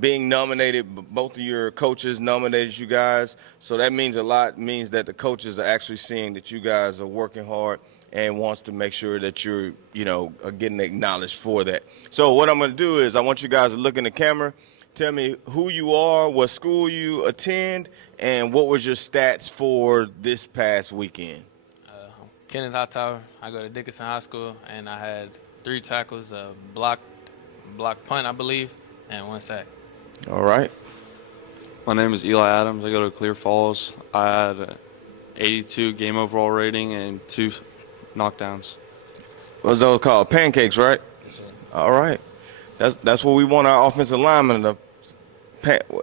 being nominated. Both of your coaches nominated you guys, so that means a lot. It means that the coaches are actually seeing that you guys are working hard and wants to make sure that you're, getting acknowledged for that. So what I'm going to do is I want you guys to look in the camera, tell me who you are, what school you attend, and what was your stats for this past weekend. Kenneth Hightower. I go to Dickinson High School, and I had 3 tackles, a block punt, I believe, and 1 sack. All right. My name is Eli Adams. I go to Clear Falls. I had a 82 game overall rating and 2 knockdowns. What's those called? Pancakes, right? Yes, sir. All right. That's what we want our offensive linemen to.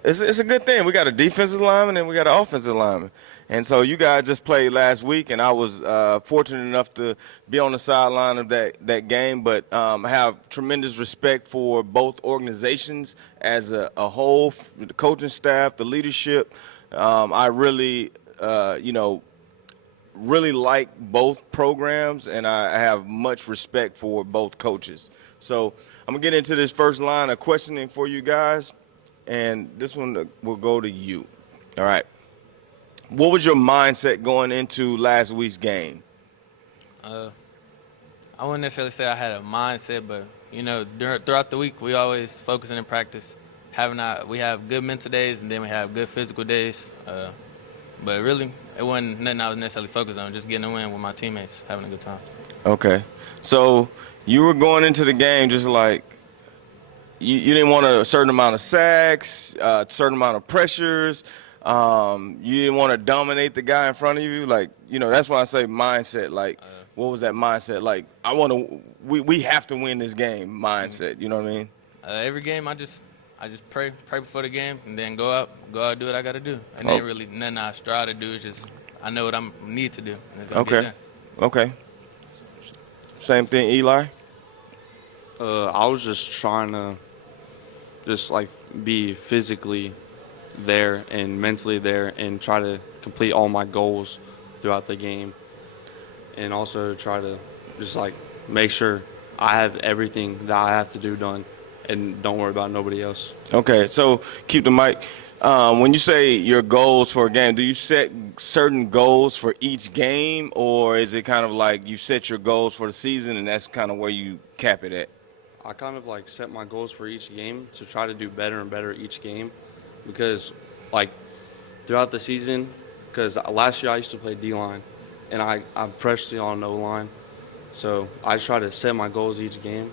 It's a good thing. We got a defensive lineman and we got an offensive lineman. And so you guys just played last week, and I was fortunate enough to be on the sideline of that game. But I have tremendous respect for both organizations as a whole, the coaching staff, the leadership. I really, really like both programs, and I have much respect for both coaches. So I'm going to get into this first line of questioning for you guys, and this one will go to you. All right. What was your mindset going into last week's game? I wouldn't necessarily say I had a mindset, but, throughout the week, we always focusing in practice. We have good mental days, and then we have good physical days. But really, it wasn't nothing I was necessarily focused on, just getting a win with my teammates, having a good time. Okay. So you were going into the game just like you didn't want a certain amount of sacks, a certain amount of pressures. You didn't want to dominate the guy in front of you. Like, that's why I say mindset. Like, what was that mindset? Like, we have to win this game mindset. You know what I mean? Every game, I just pray before the game, and then go out, do what I got to do. And then really nothing I strive to do. It's just I know what I need to do, and it's gonna get done. Okay. Same thing, Eli. I was just trying to be physically there and mentally there and try to complete all my goals throughout the game, and also try to just make sure I have everything that I have to do done and don't worry about nobody else. Okay, so keep the mic. When you say your goals for a game, do you set certain goals for each game, or is it kind of like you set your goals for the season and that's kind of where you cap it at? I kind of set my goals for each game to try to do better and better each game, because throughout the season, because last year I used to play D-line and I'm freshly on O-line, so I try to set my goals each game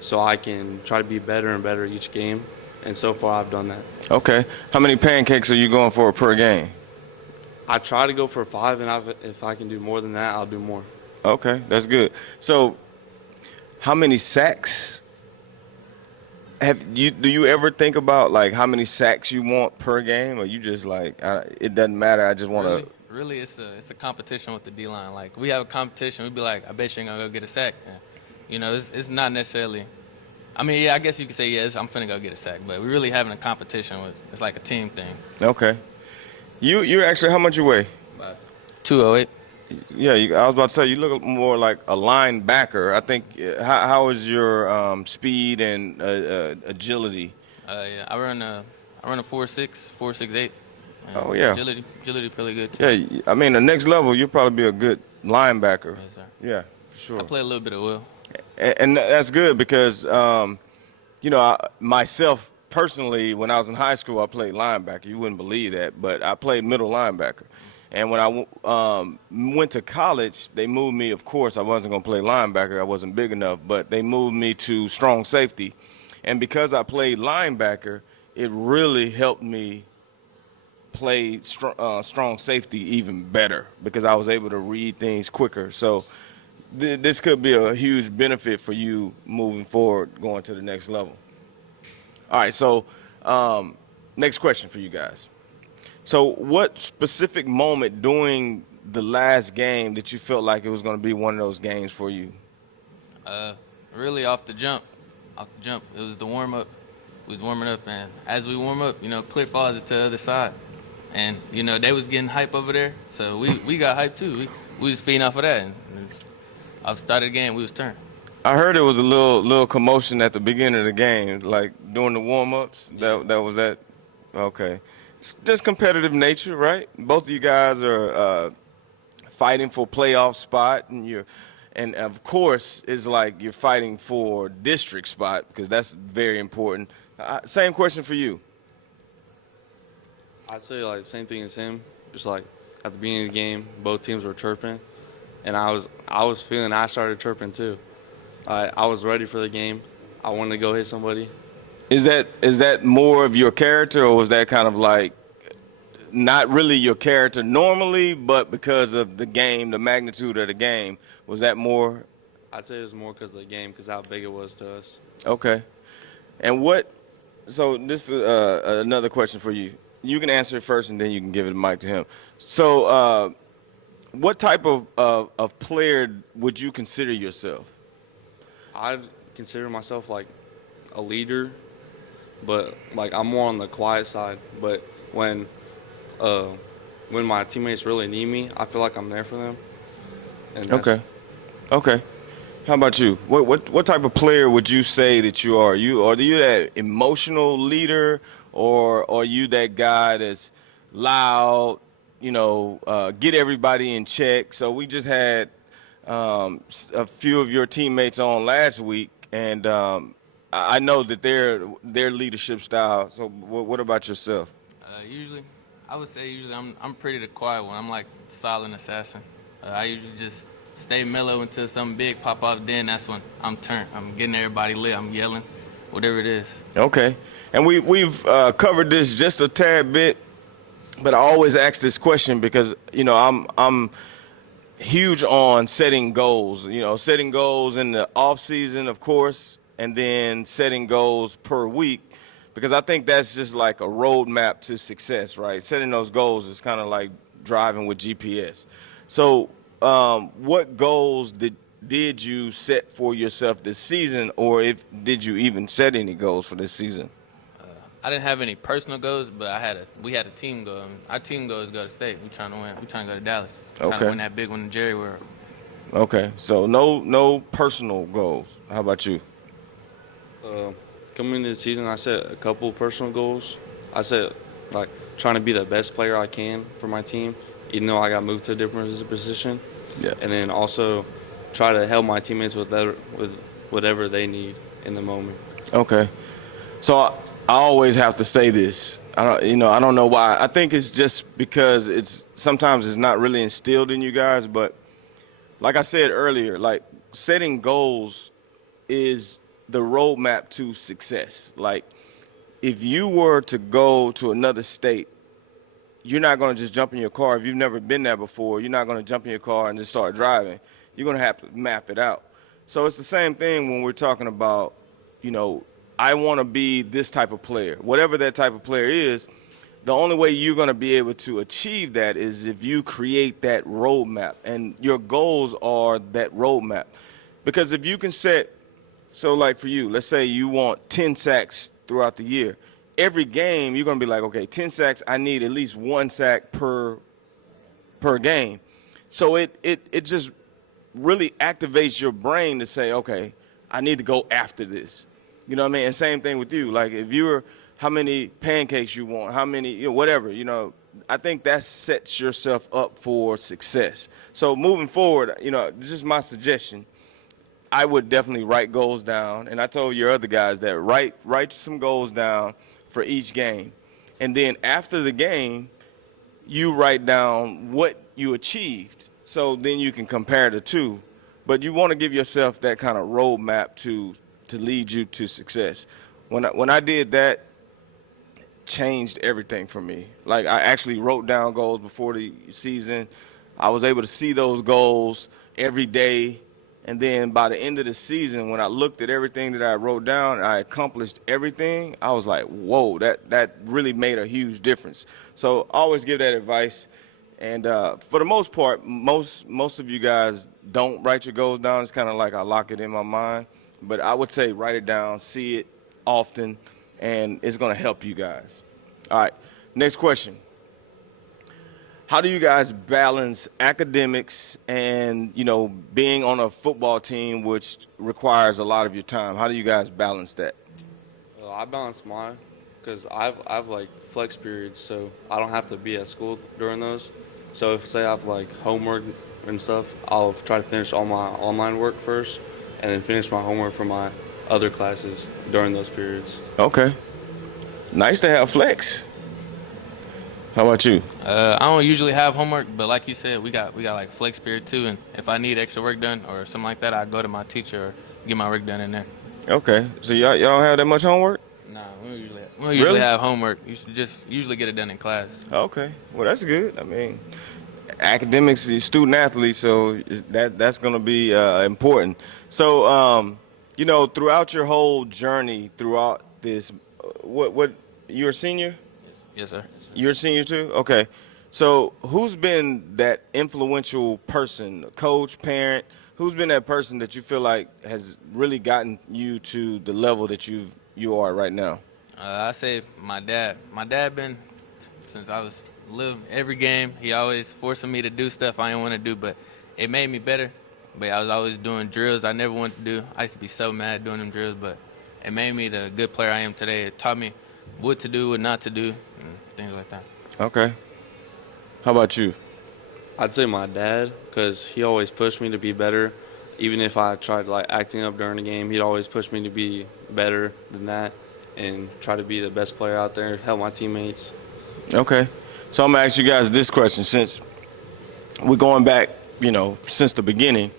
so I can try to be better and better each game, and so far I've done that. Okay. How many pancakes are you going for per game? I try to go for 5, and if I can do more than that, I'll do more. Okay, that's good. So how many sacks do you ever think about, how many sacks you want per game, or you just it doesn't matter, I just want to? Really, it's a competition with the D-line. We have a competition. We'd be like, I bet you ain't going to go get a sack. It's not necessarily – I mean, yeah, I guess you could say, yes, I'm finna go get a sack. But we're really having a competition. It's like a team thing. Okay. You actually – how much you weigh? 208. Yeah, I was about to say, you look more like a linebacker. I think – how is your speed and agility? Yeah, I run a 4.6, 4.68. Oh, yeah. Agility pretty good, too. Yeah, I mean, the next level, you'll probably be a good linebacker. Yes, sir. Yeah, for sure. I play a little bit of will. And that's good because, myself personally, when I was in high school, I played linebacker. You wouldn't believe that, but I played middle linebacker. And when I went to college, they moved me. Of course, I wasn't going to play linebacker. I wasn't big enough, but they moved me to strong safety. And because I played linebacker, it really helped me play strong safety even better because I was able to read things quicker. So this could be a huge benefit for you moving forward, going to the next level. All right, so next question for you guys. So what specific moment during the last game that you felt like it was going to be one of those games for you? Really off the jump. It was the warm-up. We was warming up, and as we warm up, Clear Falls is to the other side. And, they was getting hype over there, so we got hype too. We was feeding off of that. And I started the game, we was turned. I heard it was a little commotion at the beginning of the game. Like, during the warm-ups? Yeah. That was that? Okay. It's just competitive nature, right? Both of you guys are fighting for playoff spot, and of course, it's like you're fighting for district spot because that's very important. Same question for you. I'd say like same thing as him. Just like at the beginning of the game, both teams were chirping, and I was feeling I started chirping too. I was ready for the game. I wanted to go hit somebody. Is that more of your character, or was that kind of like not really your character normally, but because of the game, the magnitude of the game, was that more? I'd say it was more because of the game, because how big it was to us. Okay. And what? So this is another question for you. You can answer it first, and then you can give it the mic to him. So, what type of player would you consider yourself? I'd consider myself like a leader, but like I'm more on the quiet side. But when my teammates really need me, I feel like I'm there for them. And Okay. Okay. How about you? What type of player would you say that you are? Are you that emotional leader, or are you that guy that's loud? Get everybody in check. So we just had a few of your teammates on last week, and I know that their leadership style. So what about yourself? I would say I'm pretty the quiet one. I'm like silent assassin. I usually just stay mellow until something big pop up. Then that's when I'm turned. I'm getting everybody lit. I'm yelling, whatever it is. Okay, and we've covered this just a tad bit, but I always ask this question because I'm huge on setting goals. Setting goals in the off season, of course, and then setting goals per week, because I think that's just like a roadmap to success, right? Setting those goals is kind of like driving with GPS. So, what goals did you set for yourself this season, or did you even set any goals for this season? I didn't have any personal goals, but we had a team goal. Our team goal is go to state. We trying to win. We trying to go to Dallas. Trying to Okay. win that big one in Jerry World. Okay, so no personal goals. How about you? Coming into the season, I set a couple personal goals. I set like trying to be the best player I can for my team, even though I got moved to a different position. Yeah. And then also try to help my teammates with whatever they need in the moment. Okay. So I always have to say this. I don't know why. I think it's just because sometimes it's not really instilled in you guys, but like I said earlier, like setting goals is the roadmap to success. Like if you were to go to another state, you're not going to just jump in your car. If you've never been there before, you're not going to jump in your car and just start driving. You're going to have to map it out. So it's the same thing when we're talking about, I want to be this type of player. Whatever that type of player is, the only way you're going to be able to achieve that is if you create that roadmap. And your goals are that roadmap. Because if you can so like for you, let's say you want 10 sacks throughout the year. Every game, you're going to be like, okay, 10 sacks, I need at least 1 sack per game. So it just really activates your brain to say, okay, I need to go after this. You know what I mean? And same thing with you. Like if you're, how many pancakes you want, how many, whatever, I think that sets yourself up for success. So moving forward, just my suggestion, I would definitely write goals down. And I told your other guys that write some goals down for each game. And then after the game, you write down what you achieved. So then you can compare the two. But you want to give yourself that kind of roadmap to lead you to success. When I did that, changed everything for me. Like I actually wrote down goals before the season. I was able to see those goals every day. And then by the end of the season, when I looked at everything that I wrote down and I accomplished everything, I was like, whoa, that really made a huge difference. So I always give that advice. And for the most part, most of you guys don't write your goals down. It's kind of like I lock it in my mind. But I would say write it down, see it often, and it's going to help you guys. All right, next question. How do you guys balance academics and, being on a football team, which requires a lot of your time? How do you guys balance that? I balance mine because I've like flex periods, so I don't have to be at school during those. So if say I have like homework and stuff, I'll try to finish all my online work first, and then finish my homework for my other classes during those periods. Okay. Nice to have flex. How about you? I don't usually have homework, but like you said, we got like flex period too. And if I need extra work done or something like that, I go to my teacher or get my work done in there. Okay. So y'all don't have that much homework? Nah, we don't usually Really? have homework. You should just usually get it done in class. Okay. Well, that's good. I mean, academics, you're student athlete, so that's going to be important. So, throughout your whole journey, throughout this, what you're a senior? Yes, sir. You're a senior too? Okay. So who's been that influential person, coach, parent? Who's been that person that you feel like has really gotten you to the level that you are right now? I say my dad. My dad been since I was little. Every game, he always forcing me to do stuff I didn't want to do, but it made me better. But I was always doing drills I never wanted to do. I used to be so mad doing them drills, but it made me the good player I am today. It taught me what to do, what not to do, and things like that. Okay. How about you? I'd say my dad, because he always pushed me to be better. Even if I tried like acting up during the game, he'd always push me to be better than that and try to be the best player out there, help my teammates. Okay. So I'm going to ask you guys this question since we're going back, since the beginning.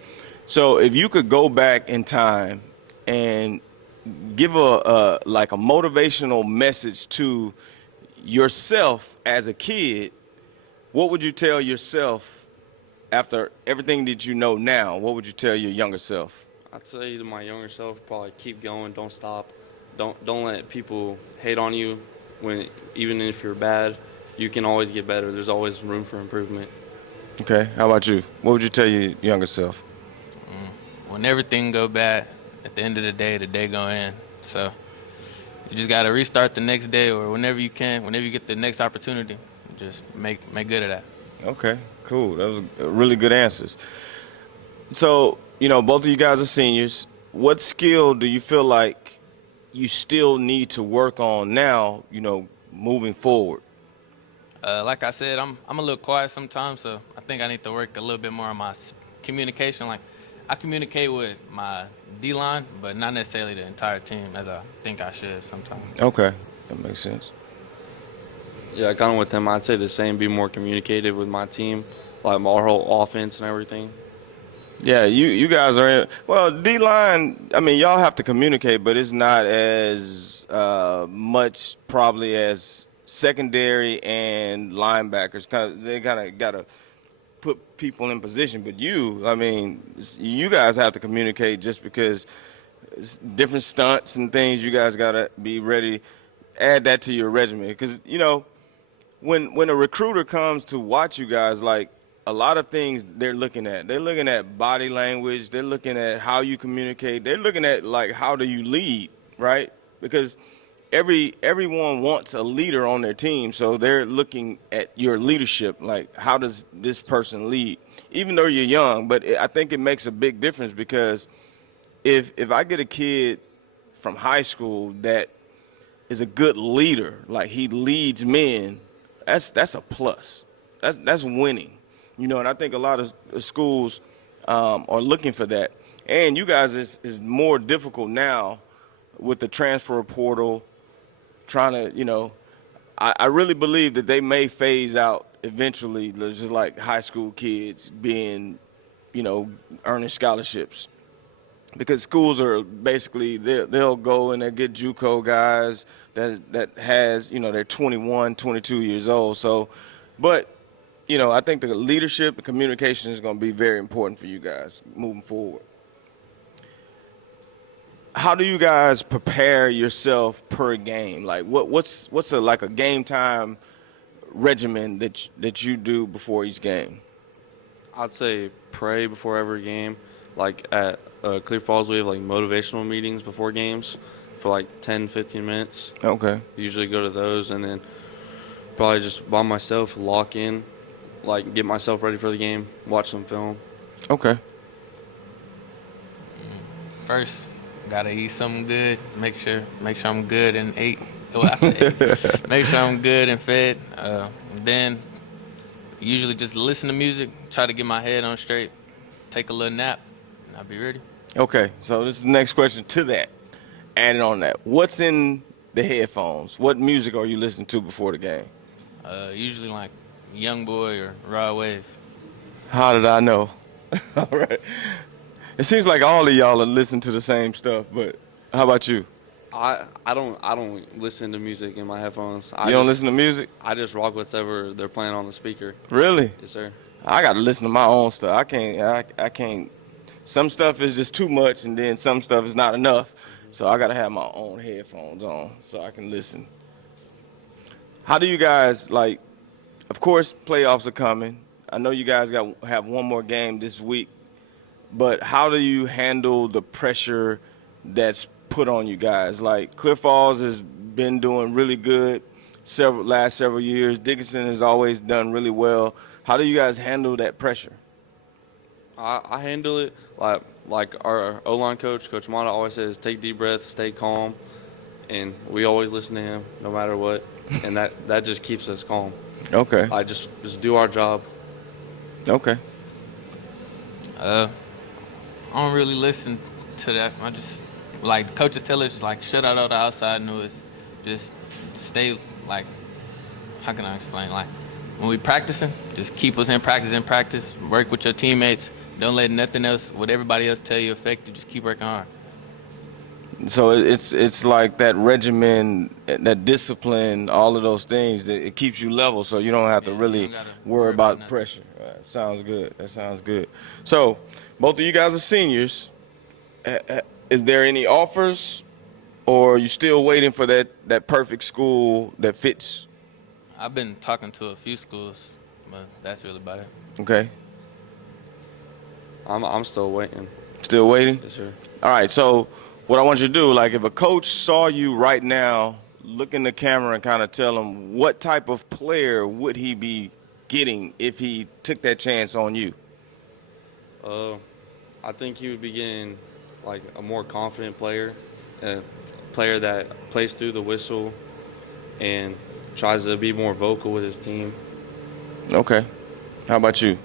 So if you could go back in time and give a motivational message to yourself as a kid, what would you tell yourself after everything that you know now? What would you tell your younger self? I'd say to my younger self, probably keep going, don't stop. Don't let people hate on you when even if you're bad, you can always get better. There's always room for improvement. Okay. How about you? What would you tell your younger self? When everything go bad, at the end of the day go in. So you just got to restart the next day or whenever you can, whenever you get the next opportunity, just make good of that. Okay, cool. That was really good answers. So, both of you guys are seniors. What skill do you feel like you still need to work on now, moving forward? Like I said, I'm a little quiet sometimes, so I think I need to work a little bit more on my communication. Like I communicate with my D-line, but not necessarily the entire team as I think I should sometimes. Okay, that makes sense. Yeah, kind of with them, I'd say the same, be more communicative with my team, like my whole offense and everything. Yeah, you guys are well, D-line, I mean, y'all have to communicate, but it's not as much probably as secondary and linebackers. They kind of got to put people in position. But you guys have to communicate just because it's different stunts and things you guys got to be ready. Add that to your resume because, when a recruiter comes to watch you guys, like a lot of things they're looking at body language, they're looking at how you communicate, they're looking at like how do you lead, right? Because everyone wants a leader on their team, so they're looking at your leadership, like how does this person lead, even though you're young. But I think it makes a big difference because if I get a kid from high school that is a good leader, like he leads men, that's a plus. That's winning, And I think a lot of schools are looking for that. And you guys is more difficult now with the transfer portal. Trying to, I really believe that they may phase out eventually, just like high school kids being, earning scholarships. Because schools are basically they'll go and they get JUCO guys that has they're 21, 22 years old. So, but I think the leadership and communication is going to be very important for you guys moving forward. How do you guys prepare yourself per game? Like what's a game time regimen that you do before each game? I'd say pray before every game. Like at Clear Falls, we have like motivational meetings before games for like 10, 15 minutes. Okay. Usually go to those and then probably just by myself lock in, like get myself ready for the game, watch some film. Okay. First, Gotta eat something good. Make sure I'm good and ate. Well, I said ate. Make sure I'm good and fed. Then usually just listen to music. Try to get my head on straight. Take a little nap, and I'll be ready. Okay, so this is the next question to that. Adding on that, what's in the headphones? What music are you listening to before the game? Usually like Young Boy or Raw Wave. How did I know? All right. It seems like all of y'all are listening to the same stuff, but how about you? I don't listen to music in my headphones. You don't listen to music? I just rock whatever they're playing on the speaker. Really? Yes, sir. I got to listen to my own stuff. I can't. Some stuff is just too much, and then some stuff is not enough. So I got to have my own headphones on so I can listen. How do you guys like? Of course, playoffs are coming. I know you guys have one more game this week, but how do you handle the pressure that's put on you guys? Like Cliff Falls has been doing really good last several years. Dickinson has always done really well. How do you guys handle that pressure? I handle it like our O-line coach, Coach Mata, always says, take deep breaths, stay calm, and we always listen to him no matter what, and that just keeps us calm. Okay. I just do our job. Okay. I don't really listen to that. I just like coaches tell us like shut out all the outside noise. Just stay like how can I explain? Like when we practicing, just keep us in practice. Work with your teammates. Don't let nothing else, what everybody else tell you, affect you. Just keep working hard. So it's like that regimen, that discipline, all of those things. It keeps you level, so you don't have to really worry about pressure. Sounds good. That sounds good. So both of you guys are seniors. Is there any offers, or are you still waiting for that perfect school that fits? I've been talking to a few schools, but that's really about it. Okay. I'm still waiting. Still waiting? Yes, sir. All right, so what I want you to do, like if a coach saw you right now, look in the camera and kind of tell him what type of player would he be getting if he took that chance on you? I think he would be getting like a more confident player, a player that plays through the whistle and tries to be more vocal with his team. Okay. How about you?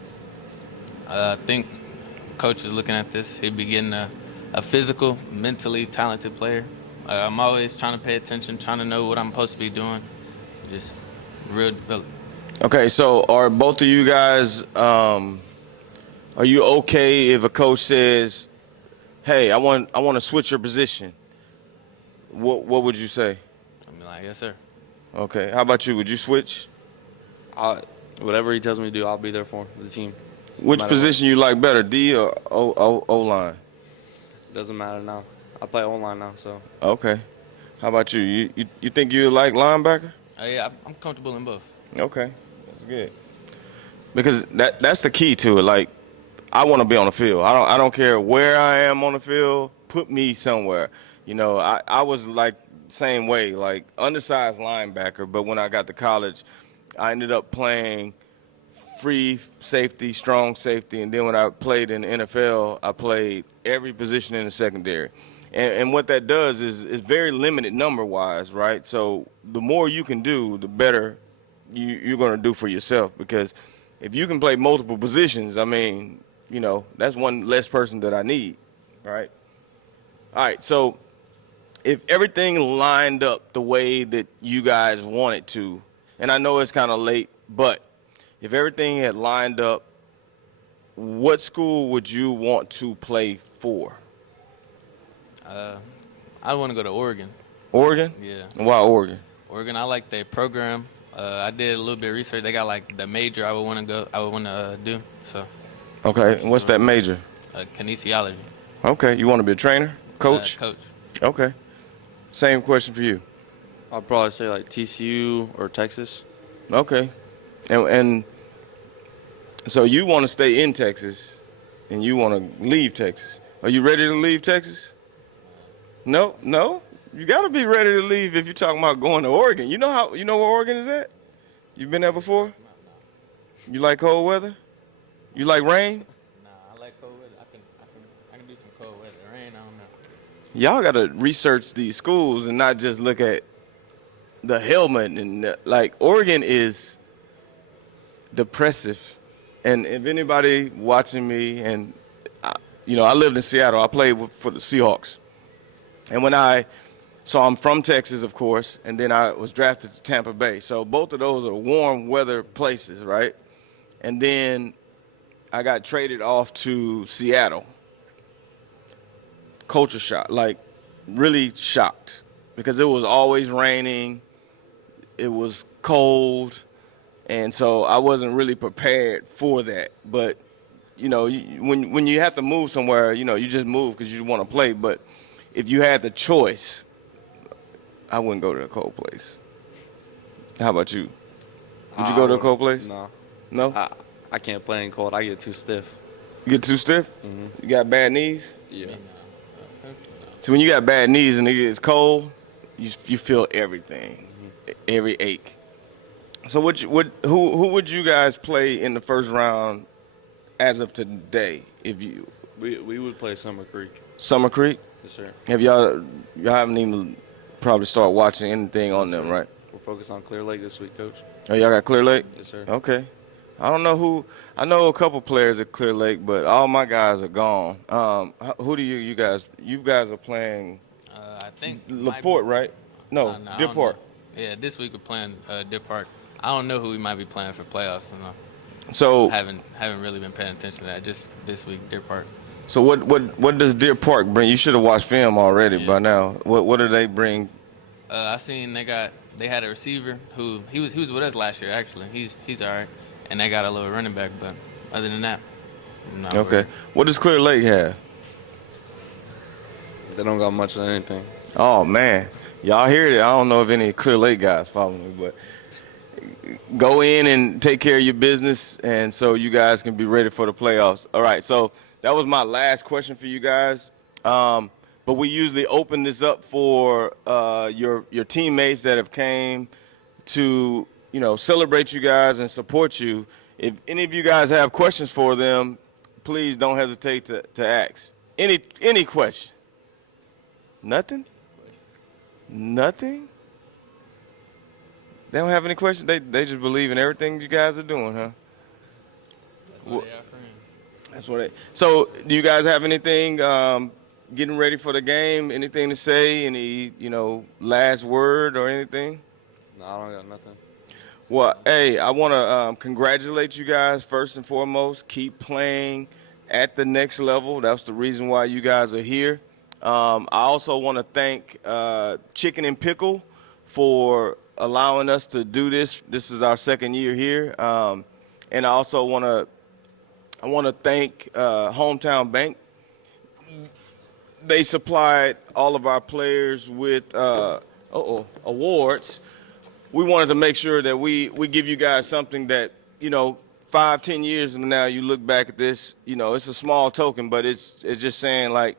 I think coach is looking at this. He'd be getting a physical, mentally talented player. I'm always trying to pay attention, trying to know what I'm supposed to be doing. Just real develop. Okay, so are both of you guys, are you okay if a coach says, hey, I want to switch your position? What would you say? I'm like, yes, sir. Okay. How about you? Would you switch? Whatever he tells me to do, I'll be there for the team. Which position you like better, D or O-line? Doesn't matter now. I play O-line now, so. Okay. How about you? You think you like linebacker? Yeah, I'm comfortable in both. Okay. That's good. Because that's the key to it. Like, I want to be on the field. I don't care where I am on the field. Put me somewhere. You know, I was like same way, like undersized linebacker, but when I got to college, I ended up playing free safety, strong safety, and then when I played in the NFL, I played every position in the secondary. And what that does is very limited number-wise, right? So the more you can do, the better you're going to do for yourself, because if you can play multiple positions, I mean, you know, that's one less person that I need, right? All right, so if everything lined up the way that you guys want it to, and I know it's kind of late, but if everything had lined up, what school would you want to play for? I want to go to Oregon. Oregon? Yeah. Why Oregon? Oregon, I like their program. I did a little bit of research. They got like the major I would want to do. So. Okay, and what's that major? Kinesiology. Okay, you want to be a trainer? Coach? Coach. Okay. Same question for you. I'd probably say like TCU or Texas. Okay. And so you want to stay in Texas and you want to leave Texas. Are you ready to leave Texas? No? You got to be ready to leave if you're talking about going to Oregon. You know where Oregon is at? You've been there before? You like cold weather? You like rain? Nah, I like cold weather. I can do some cold weather. Rain, I don't know. y'all got to research these schools and not just look at the helmet. And like, Oregon is depressive. And if anybody watching me, and I lived in Seattle. I played for the Seahawks. And so I'm from Texas, of course, and then I was drafted to Tampa Bay. So both of those are warm weather places, right? And then I got traded off to Seattle. Culture shock, like really shocked, because it was always raining, it was cold, and so I wasn't really prepared for that. But when you have to move somewhere, you just move because you want to play. But if you had the choice, I wouldn't go to a cold place. How about you? Would you go to a cold place? No. No? I can't play in cold. I get too stiff. You get too stiff? Mm-hmm. You got bad knees? Yeah. So when you got bad knees and it gets cold, you feel everything, every ache. So who would you guys play in the first round as of today? We would play Summer Creek. Summer Creek? Yes, sir. Have y'all haven't even probably started watching anything on them, right? We're focused on Clear Lake this week, Coach. Oh, y'all got Clear Lake? Yes, sir. Okay. I don't know who. I know a couple players at Clear Lake, but all my guys are gone. Who do you guys? You guys are playing. I think LaPorte, right? No, Deer Park. Yeah, this week we're playing Deer Park. I don't know who we might be playing for playoffs. So haven't really been paying attention to that. Just this week, Deer Park. So what does Deer Park bring? You should have watched film already by now. What do they bring? I seen they had a receiver who he was with us last year actually. He's all right, and they got a little running back, but other than that, not Okay. really. What does Clear Lake have? They don't got much of anything. Oh man, y'all hear it? I don't know if any Clear Lake guys follow me, but go in and take care of your business, and so you guys can be ready for the playoffs. All right. So that was my last question for you guys. But we usually open this up for your teammates that have came to celebrate you guys and support you. If any of you guys have questions for them, please don't hesitate to ask. Any question? Nothing? Nothing? They don't have any questions? They just believe in everything you guys are doing, huh? That's why they are friends. That's what So do you guys have anything getting ready for the game? Anything to say? Any, last word or anything? No, I don't got nothing. Well, hey, I want to congratulate you guys first and foremost. Keep playing at the next level. That's the reason why you guys are here. I also want to thank Chicken and Pickle for allowing us to do this. This is our second year here. And I also want to thank Hometown Bank. They supplied all of our players with awards. We wanted to make sure that we give you guys something that, 5-10 years from now, you look back at this, it's a small token, but it's just saying, like,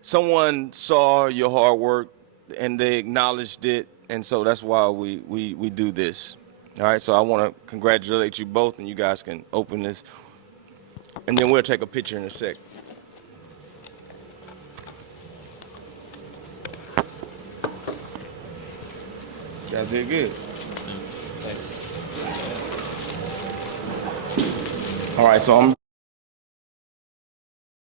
someone saw your hard work and they acknowledged it, and so that's why we do this. All right, so I want to congratulate you both, and you guys can open this, and then we'll take a picture in a sec. You guys did good. All right, so I'm